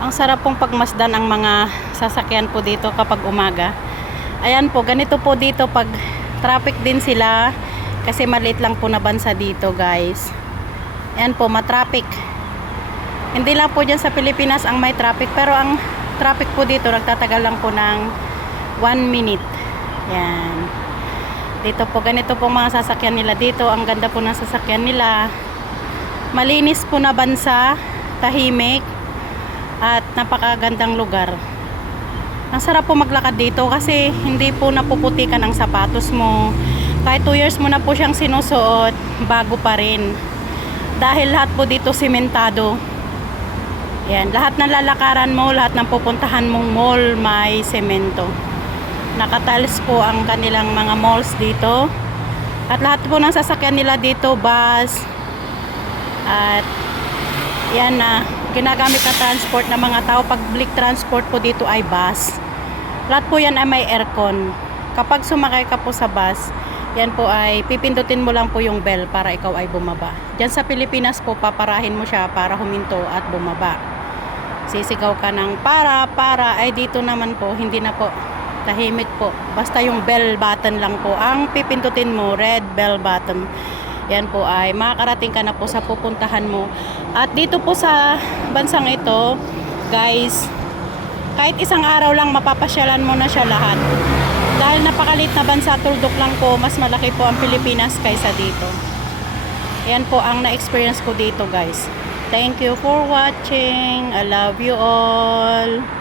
Ang sarap pong pagmasdan ang mga sasakyan po dito kapag umaga. Ayan po, ganito po dito pag traffic din sila kasi maliit lang po na bansa dito, guys. Ayan po, matraffic. Hindi lang po dyan sa Pilipinas ang may traffic, pero ang traffic po dito nagtatagal lang po ng 1 minute. Ayan. Dito po, ganito po mga sasakyan nila dito. Ang ganda po ng sasakyan nila. Malinis po na bansa, tahimik, at napakagandang lugar. Ang sarap po maglakad dito kasi hindi po napuputikan ang sapatos mo. Kahit 2 years mo na po siyang sinusuot, bago pa rin. Dahil lahat po dito simentado. Yan, lahat ng lalakaran mo, lahat ng pupuntahan mong mall may semento. Nakatiles po ang kanilang mga malls dito. At lahat po ng sasakyan nila dito, bus. At yan na, ginagamit na transport ng mga tao. Public transport po dito ay bus. Lahat po yan ay may aircon. Kapag sumakay ka po sa bus, yan po ay pipindutin mo lang po yung bell para ikaw ay bumaba. Diyan sa Pilipinas po, paparahin mo siya para huminto at bumaba. Sisigaw ka ng para, ay dito naman po, hindi na po. Tahimik po. Basta yung bell button lang po ang pipindutin mo, red bell button. Yan po ay makakarating ka na po sa pupuntahan mo. At dito po sa bansang ito, guys, kahit isang araw lang mapapasyalan mo na siya lahat. Dahil napakalit na bansa, tuldok lang po, mas malaki po ang Pilipinas kaysa dito. Yan po ang na-experience ko dito, guys. Thank you for watching. I love you all.